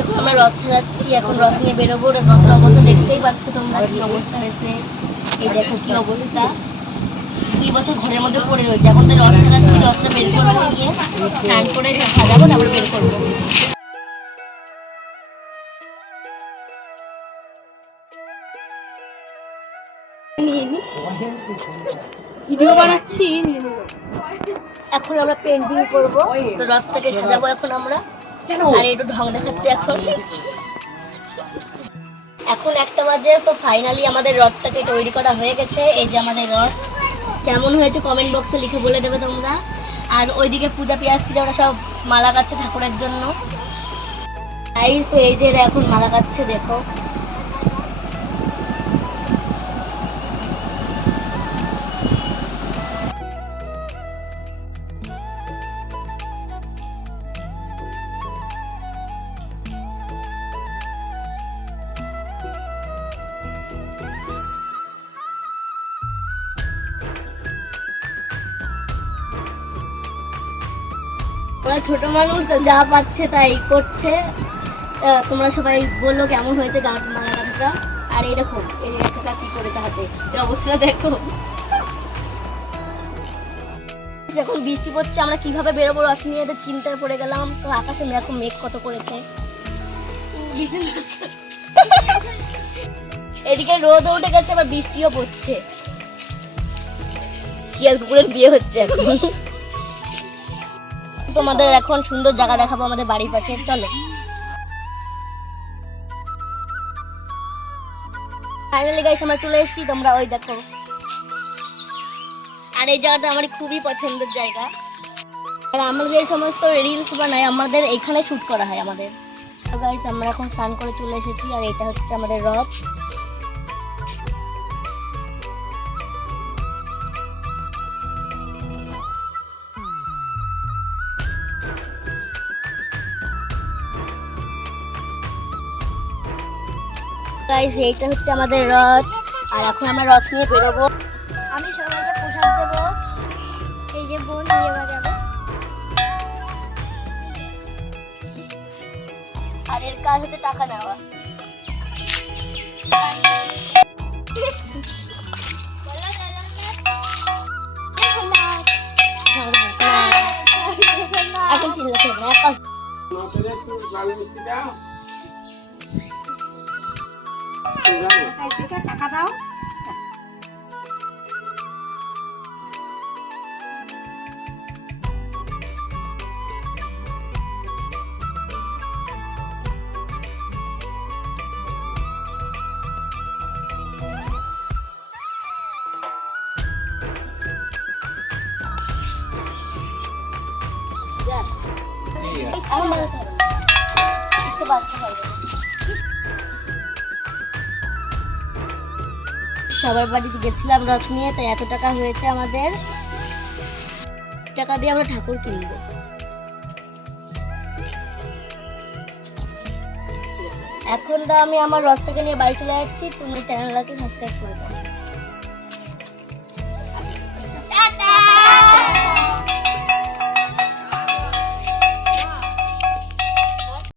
এখন আমরা রথ যাচ্ছি এখন রথ নিয়ে বেরোবো। রথের অবস্থা দেখতেই পাচ্ছ তোমরা কি অবস্থা হয়েছে। এই দেখো কি অবস্থা। দুই বছর ঘরের মধ্যে পড়ে রয়েছে। এখন তো রথ সাজাচ্ছি রথটা বের করব নিয়ে স্নান করে সাজাবো তারপরে বের করব। ভিডিও বানাচ্ছি এখন আমরা পেন্টিং করব। তো রথটাকে সাজাবো এখন আমরা। একটু ঢং দেখাচ্ছে এখন। এখন একটা বাজে, তো ফাইনালি আমাদের রথটাকে তৈরি করা হয়ে গেছে। এই যে আমাদের রথ। কেমন হয়েছে কমেন্ট বক্সে লিখে বলে দেবে তোমরা। আর ওইদিকে পূজা পিয়াজ ছিল, ওরা সব মালা গাচ্ছে ঠাকুরের জন্য। তাই তো এই যে এরা এখন মালা কাটছে, দেখো। ওরা ছোট মানুষ যা পাচ্ছে তাই করছে। তোমরা সবাই বলল কেমন হয়েছে গান মালা গানটা। আর এই দেখো, এই রেখাটা কি করেছে হাতে। এই অবস্থাটা দেখো। এখন বৃষ্টি পড়ছে, আমরা কীভাবে বেরোবো রথ নিয়ে? তো চিন্তায় পড়ে গেলাম। তো আকাশে এরকম মেঘ কত করেছে। এদিকে রোদ উঠে গেছে, আবার বৃষ্টিও পড়ছে। কি আর কুকুরের বিয়ে হচ্ছে এখন? তোমাদের এখন সুন্দর জায়গা দেখাবো আমাদের বাড়ির পাশে। চলো। ফাইনালি গাইস আমরা চলে এসেছি। তোমরা ওই দেখো। আর এই জায়গাটা আমার খুবই পছন্দের জায়গা। আর আমাদের এই সমস্ত রিলস বানায় আমাদের এখানে শুট করা হয় আমাদের। গাইস আমরা এখন স্নান করে চলে এসেছি, আর এটা হচ্ছে আমাদের রথ। গাইস এইটা হচ্ছে আমাদের রথ। আর এখন আমরা রথ নিয়ে বেরোবো। আমি সবাইকে দেবো। এই যে বোন নিয়ে বাজাবো আর এর কাজ হচ্ছে টাকা নেওয়া। এখন চিল্লাতে হবে না এখন টাকা দাও জাস্ট এখন বাজাতে হবে না ইচ্ছে বাজতে পারবে সবার বাড়িতে গেছিলাম রথ নিয়ে, তাই এত টাকা হয়েছে আমাদের। টাকা দিয়ে আমরা ঠাকুর কিনবো। এখন তো আমি আমার রথটাকে নিয়ে বাড়ি চলে যাচ্ছি। তুমি চ্যানেলটাকে সাবস্ক্রাইব করে দাও।